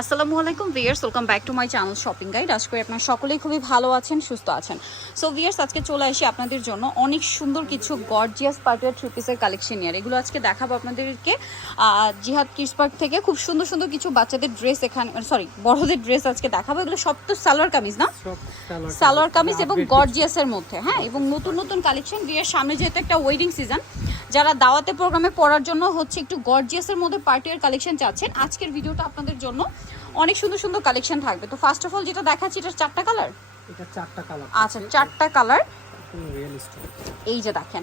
আসসালামু আলাইকুম viewers welcome back to my channel shopping guide আজ করে আপনারা সকলেই খুবই ভালো আছেন সুস্থ আছেন। সো ভিয়ার্স আজকে চলে আসি আপনাদের জন্য অনেক সুন্দর কিছু গর্জিয়াস পার্টিয়ার থ্রি পিসের কালেকশন নিয়ে। এগুলো আজকে দেখাবো আপনাদেরকে। জিহাদ কিস পার্ক থেকে খুব সুন্দর সুন্দর কিছু বাচ্চাদের ড্রেস এখানে সরি বড়দের ড্রেস আজকে দেখাবো। এগুলো সব তো সালোয়ার কামিজ না? সালোয়ার কামিজ। এবং গর্জিয়াসের মধ্যে হ্যাঁ? এবং নতুন নতুন কালেকশন বিয়ের সামনে যেহেতু একটা ওয়েডিং সিজন যারা দাওয়াতে প্রোগ্রামে পড়ার জন্য হচ্ছে একটু গর্জিয়াসের মধ্যে পার্টিয়ার কালেকশন চাচ্ছেন আজকের ভিডিওটা আপনাদের জন্য অনেক সুন্দর সুন্দর কালেকশন থাকবে। তো ফার্স্ট অফ অল যেটা দেখাচ্ছি এটা চারটা কালার এটা চারটা কালার আচ্ছা চারটা কালার এই যে দেখেন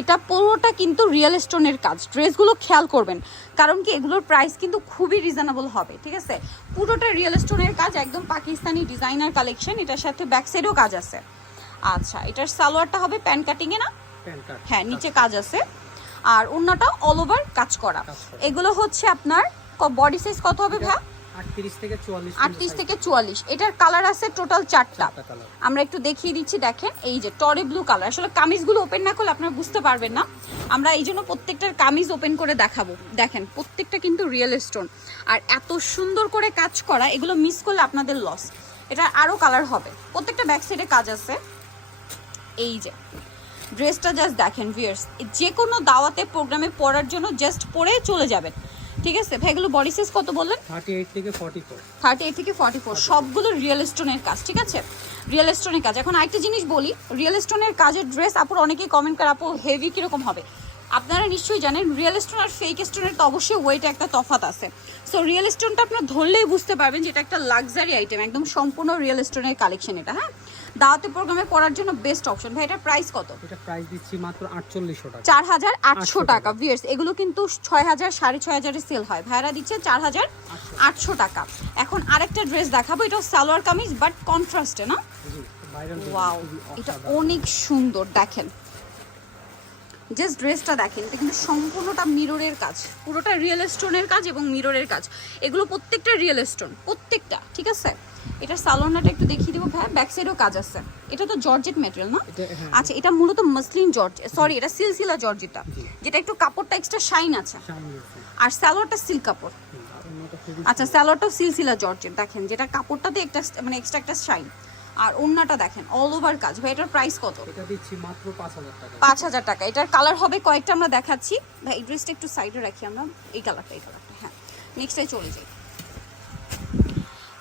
এটা পুরোটা কিন্তু রিয়েল স্টোনের কাজ। ড্রেসগুলো খেয়াল করবেন কারণ কি এগুলোর প্রাইস কিন্তু খুবই রিজনেবল হবে ঠিক আছে? পুরোটা রিয়েল স্টোনের কাজ একদম পাকিস্তানি ডিজাইনার কালেকশন এটার সাথে ব্যাক সাইডেও কাজ আছে। আচ্ছা এটার সালোয়ারটা হবে প্যান কাটিংয়ে না? হ্যাঁ নিচে কাজ আছে। আর অন্যটা অল ওভার কাজ করা। কাজ করা। এগুলো হচ্ছে আপনার বডি সাইজ কত হবে ভাই আটত্রিশ থেকে চুয়াল্লিশ এটার কালার আছে টোটাল চারটা। আমরা একটু দেখিয়ে দিচ্ছি দেখেন এই যে টরে ব্লু কালার আসলে কামিজগুলো ওপেন না করলে আপনারা বুঝতে পারবেন না। আমরা এই জন্য প্রত্যেকটার কামিজ ওপেন করে দেখাবো। দেখেন প্রত্যেকটা কিন্তু রিয়েল স্টোন আর এত সুন্দর করে কাজ করা এগুলো মিস করলে আপনাদের লস এটা আরও কালার হবে। প্রত্যেকটা ব্যাক সাইডে কাজ আছে। এই যে ড্রেসটা জাস্ট দেখেন ভিয়ার্স যে কোনো দাওয়াতে প্রোগ্রামে পড়ার জন্য জাস্ট পরে চলে যাবেন। ঠিক আছে? ভাই এগুলো বডি সাইজ কত বললেন? থার্টি এইট থেকে ফর্টি ফোর থার্টি এইট থেকে ফর্টি ফোর সবগুলো রিয়েল স্টোনের কাজ ঠিক আছে? রিয়েল স্টোনের কাজ। এখন আরেকটা জিনিস বলি রিয়েল স্টোনের কাজের ড্রেস আপুর অনেকেই কমেন্ট করে আপু হেভি কীরকম হবে? আপনারা নিশ্চয়ই জানেন রিয়েল স্টোন আর ফেক স্টোনের তো অবশ্যই ওয়েট একটা তফাত আছে। সো রিয়েল স্টোনটা আপনার ধরলেই বুঝতে পারবেন যে এটা একটা লাক্সারি আইটেম একদম সম্পূর্ণ রিয়েল স্টোনের কালেকশন এটা হ্যাঁ? দাওয়াতে প্রোগ্রামে পড়ার জন্য বেস্ট অপশন ভাই এটা প্রাইস কত? এটা প্রাইস দিচ্ছি মাত্র আটচল্লিশশো টাকা। চার হাজার আটশো আটশো টাকা টাকা। ভিয়ার্স এগুলো কিন্তু ছয় হাজার সাড়ে ছয় হাজারে সেল হয়। ভাইরা দিচ্ছে চার হাজার আটশো। আটশো টাকা। এখন আরেকটা ড্রেস দেখাবো এটা সালোয়ার কামিজ বাট কন্ট্রাস্টে না? ওয়াও এটা অনেক সুন্দর দেখেন। জাস্ট ড্রেসটা দেখেন এটা কিন্তু সম্পূর্ণটা মিররের কাজ। পুরোটা রিয়েল স্টোনের কাজ এবং মিররের কাজ। এগুলো প্রত্যেকটা রিয়েল স্টোন প্রত্যেকটা ঠিক আছে? এটার সালোনাটা একটু দেখিয়ে দেবো ভাই ব্যাক সাইডেও কাজ আছে। এটা তো জর্জেট ম্যাটেরিয়াল না? হ্যাঁ। আচ্ছা এটা মূলত মসলিন জর্জ সরি এটা সিলসিলা জর্জিটা জি। যেটা একটু কাপড়টা এক্সট্রা শাইন আছে। আর স্যালোয়ারটা সিল্ক কাপড়। আচ্ছা স্যালোয়ারটাও সিলসিলা জর্জের দেখেন। যেটা কাপড়টাতে একটা মানে এক্সট্রা একটা শাইন আর ওন্নাটা দেখেন অল ওভার কাজ। ভাই এটার প্রাইস কত? এটা দিচ্ছি মাত্র পাঁচ হাজার টাকা। পাঁচ হাজার টাকা। এটার কালার হবে কয়েকটা আমরা দেখাচ্ছি। ভাই এই ড্রেসটা একটু সাইডে রাখি আমরা। এই কালারটা এই কালারটা হ্যাঁ। নেক্সটে চলে যাই।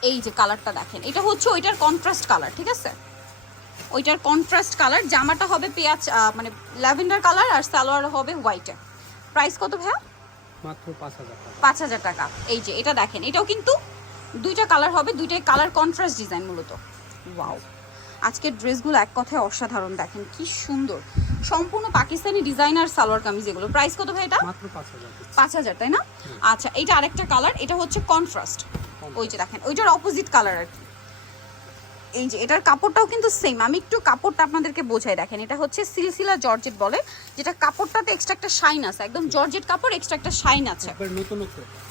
এই যে কালারটা দেখেন এটা হচ্ছে ওইটার কন্ট্রাস্ট কালার ঠিক আছে? ওইটার কন্ট্রাস্ট কালার জামাটা হবে পেঁয়াজ মানে ল্যাভেন্ডার কালার আর সালোয়ার হবে হোয়াইটে প্রাইস কত ভাইয়া? মাত্র পাঁচ হাজার টাকা। পাঁচ হাজার টাকা। এই যে এটা দেখেন এটাও কিন্তু দুইটা কালার হবে দুইটাই কালার কন্ট্রাস্ট ডিজাইন মূলত। ওয়াও আজকের ড্রেসগুলো এক কথায় অসাধারণ দেখেন কি সুন্দর। সম্পূর্ণ পাকিস্তানি ডিজাইনার সালোয়ার কামিজ এগুলো। প্রাইস কত ভাই এটা? পাঁচ হাজার তাই না? আচ্ছা এটা আরেকটা কালার এটা হচ্ছে কন্ট্রাস্ট ওই যে দেখেন ওইটার অপোজিট কালার আর কি। এই যে এটার কাপড়টাও কিন্তু সেম আমি একটু কাপড়টা আপনাদেরকে বোঝাই দেখেন। এটা হচ্ছে সিলসিলা জর্জেট বলে যেটা কাপড়টাতে এক্সট্রা একটা শাইন আছে। একদম জর্জেট কাপড় এক্সট্রা একটা শাইন আছে।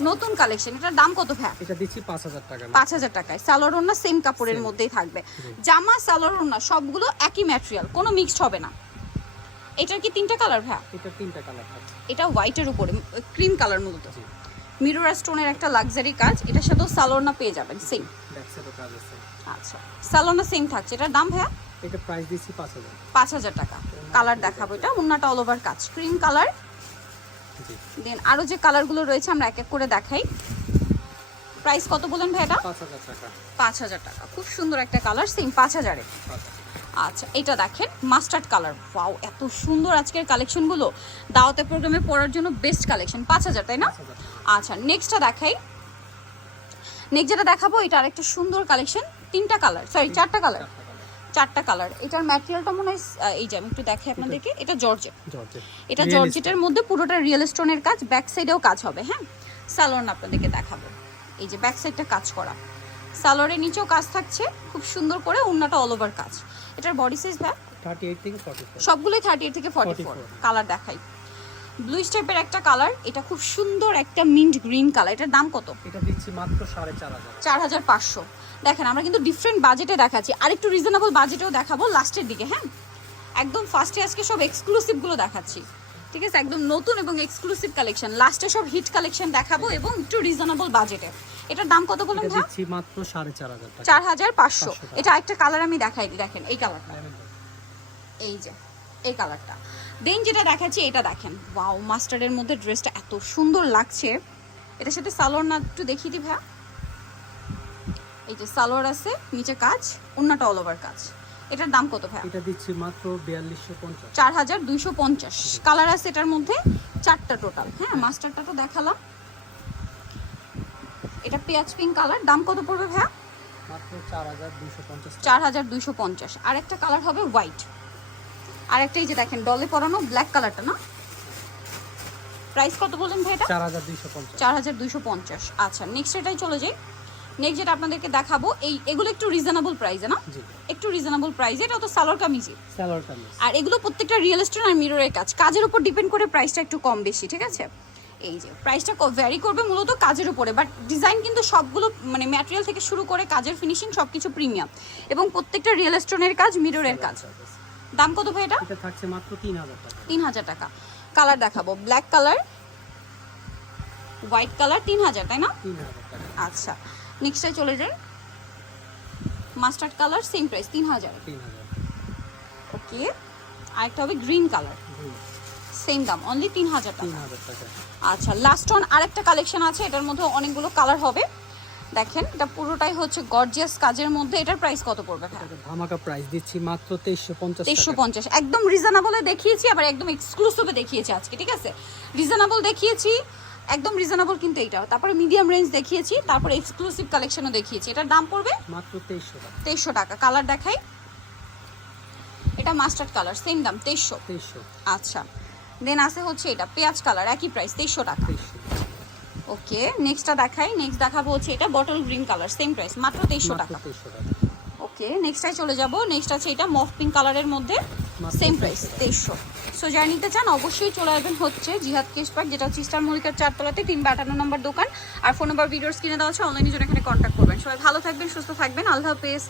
নতুন কালেকশন এটার দাম কত ভাই এটা দিচ্ছি পাঁচ হাজার টাকা। পাঁচ হাজার টাকায়। সালোয়ার ওড়না সেম কাপড়ের মধ্যেই থাকবে। জামা সালোয়ার ওড়না সবগুলো একই ম্যাটেরিয়াল কোনো মিক্সড হবে না। এটার কি তিনটা কালার ভাই এটা তিনটা কালার এটা হোয়াইটের উপরে ক্রিম কালার মূলত। মিরর স্টোনের একটা লাক্সারি কাজ। এটার সাথেও সালোয়ারনা পেয়ে যাবেন সেম ব্যাক সাইডও কাজ আছে। আচ্ছা সালোয়ারনা সেম থাকছে। এটার দাম ভাইয়া? এটা প্রাইস দিচ্ছি পাঁচ হাজার। পাঁচ হাজার টাকা। কালার দেখাবো এটা অন্যটা অল ওভার কাজ। ক্রিম কালার দেন আরও যে কালারগুলো রয়েছে আমরা এক এক করে দেখাই। প্রাইস কত বলেন ভাই এটা? পাঁচ হাজার টাকা। পাঁচ হাজার টাকা। খুব সুন্দর একটা কালার সেম পাঁচ হাজারে। পাঁচ হাজার। আচ্ছা এটা দেখেন মাস্টার্ড কালার ওয়াও এত সুন্দর আজকের কালেকশনগুলো দাওয়াতে প্রোগ্রামে পড়ার জন্য বেস্ট কালেকশন পাঁচ হাজার তাই না? আচ্ছা নেক্সটটা দেখাই। নেক্সট যেটা দেখাবো এটা আরেকটা সুন্দর কালেকশন তিনটা কালার সরি চারটা কালার চারটা কালার এটার ম্যাটেরিয়ালটা মনে হয় এই যে আমি একটু দেখাই আপনাদেরকে। এটা জর্জেট এটা জর্জেটের মধ্যে পুরোটা রিয়েল স্টোনের কাজ ব্যাক সাইডেও কাজ হবে হ্যাঁ? সালোয়ার আপনাদেরকে দেখাবো। এই যে ব্যাক সাইডটা কাজ করা। সালোয়ারের নিচেও কাজ থাকছে খুব সুন্দর করে অন্যটা অল ওভার কাজ। এটার বডি সাইজ ফোর সবগুলোই থার্টি এইট থেকে ফর্টি ফোর 44 কালার দেখাই। ব্লু টাইপের একটা কালার এটা খুব সুন্দর একটা মিন্ট গ্রিন কালার এটার দাম কত? এটা দিচ্ছি মাত্র সাড়ে চার হাজার। চার হাজার পাঁচশো। দেখেন আমরা কিন্তু ডিফারেন্ট বাজেটে দেখাচ্ছি। আর একটু রিজনেবল বাজেটেও দেখাবো লাস্টের দিকে হ্যাঁ? একদম ফার্স্টে আজকে সব এক্সক্লুসিভগুলো দেখাচ্ছি। ঠিক আছে? একদম নতুন এবং এক্সক্লুসিভ কালেকশন লাস্টে সব হিট কালেকশন দেখাবো এবং একটু রিজনেবল বাজেটে এটার দাম কত বলুন দিচ্ছি মাত্র সাড়ে চার হাজার টাকা। চার হাজার পাঁচশো। এটা একটা কালার আমি দেখাই দিই দেখেন এই কালারটা এই যে। এই কালারটা। দেন যেটা দেখাচ্ছি এটা দেখেন। ওয়াও মাস্টার্ডের মধ্যে ড্রেসটা এত সুন্দর লাগছে। এটার সাথে সালোয়ার না একটু দেখিয়ে দিই ভাইয়া। এই যে সালোয়ার আছে নিচে কাজ অন্যটা অল ওভার কাজ। এটার দাম কত ভাইয়া? এটা দিচ্ছি মাত্র বিয়াল্লিশশো পঞ্চাশ। চার হাজার দুইশো পঞ্চাশ। কালার আছে এটার মধ্যে চারটা টোটাল হ্যাঁ মাস্টারটা তো দেখালাম। এটা পেঁয়াজ পিঙ্ক কালার। দাম কত পড়বে ভাইয়া? মাত্র চার হাজার দুশো পঞ্চাশ টাকা। চার হাজার দুইশো পঞ্চাশ। আর একটা কালার হবে হোয়াইট আর একটা এই যে দেখেন ডলে পরানো ব্ল্যাক কালারটা না? প্রাইস কত বললেন ভাই এটা? চার হাজার দুইশো পঞ্চাশ। চার হাজার দুইশো পঞ্চাশ। আচ্ছা নেক্সট এটাই চলে যাই। নেক্সট যেটা আপনাদেরকে দেখাবো এই এগুলো একটু রিজনেবল প্রাইসে না? একটু রিজনেবল প্রাইসে এটা তো সালোয়ার কামিজই স্যালোয়ার কামিজ। আর এগুলো প্রত্যেকটা রিয়েল এস্টেট আর মিররের কাজ। কাজের উপর ডিপেন্ড করে প্রাইসটা একটু কম বেশি ঠিক আছে? এই যে প্রাইসটা ভ্যারি করবে মূলত কাজের উপরে। বাট ডিজাইন কিন্তু সবগুলো মানে ম্যাটেরিয়াল থেকে শুরু করে কাজের ফিনিশিং সব কিছু প্রিমিয়াম এবং প্রত্যেকটা রিয়েল এস্টোনের কাজ মিররের কাজ। দাম কত ভাই এটা? এটা থাকছে মাত্র তিন হাজার টাকা। তিন হাজার টাকা। কালার দেখাবো। ব্ল্যাক কালার হোয়াইট কালার তিন হাজার তাই না? তিন হাজার টাকা। আচ্ছা নেক্সটে চলে যাই। মাস্টার্ড কালার সেম প্রাইস তিন হাজার। তিন হাজার। ওকে আরেকটা হবে গ্রিন কালার। সেম দাম অনলি তিন হাজার টাকা। হাজার টাকা। আচ্ছা লাস্ট অন আরেকটা কালেকশন আছে এটার মধ্যে অনেকগুলো কালার হবে। দেখেন এটা পুরোটাই হচ্ছে গর্জিয়াস কাজের মধ্যে এটার প্রাইস কত পড়বে ভাই? এটা ধামাকা প্রাইস দিচ্ছি মাত্র তেইশশো পঞ্চাশ তেইশশো টাকা পঞ্চাশ। একদম রিজনেবলে দেখিয়েছি আবার একদম এক্সক্লুসিভে দেখিয়েছি আজকে ঠিক আছে? রিজনেবল দেখিয়েছি একদম রিজনেবল কিন্তু এইটা তারপরে মিডিয়াম রেঞ্জ দেখিয়েছি তারপরে এক্সক্লুসিভ কালেকশনও দেখিয়েছি। এটার দাম পড়বে? মাত্র তেইশশো টাকা। তেইশশো টাকা। কালার দেখাই। এটা মাস্টার্ড কালার সেম দাম তেইশশো। তেইশশো। আচ্ছা। দেন আছে হচ্ছে এটা পেঁয়াজ কালার একই প্রাইস তেইশশো টাকা। তেইশশো। ওকে নেক্সটটা দেখাই। নেক্সট দেখাবো হচ্ছে এটা bottle green colour same price মাত্র তেইশশো টাকা। ওকে নেক্সটটাই চলে যাব। নেক্সট আছে এটা মফ পিঙ্ক কালারের মধ্যে সেম প্রাইস 2300 তেইশশো। সো যারা নিতে চান অবশ্যই চলে আসবেন হচ্ছে জিহাদ পার্ক যেটা হচ্ছে স্টার মল্লিকার চারতলাতে তিনবার আটান্ন নম্বর দোকান। আর ফোন নাম্বার ভিডিওস কিনে দেওয়া আছে অনলাইনে জন্য এখানে কন্ট্যাক্ট করবেন। সবাই ভালো থাকবেন সুস্থ থাকবেন। আল্লাহ হাফেজ।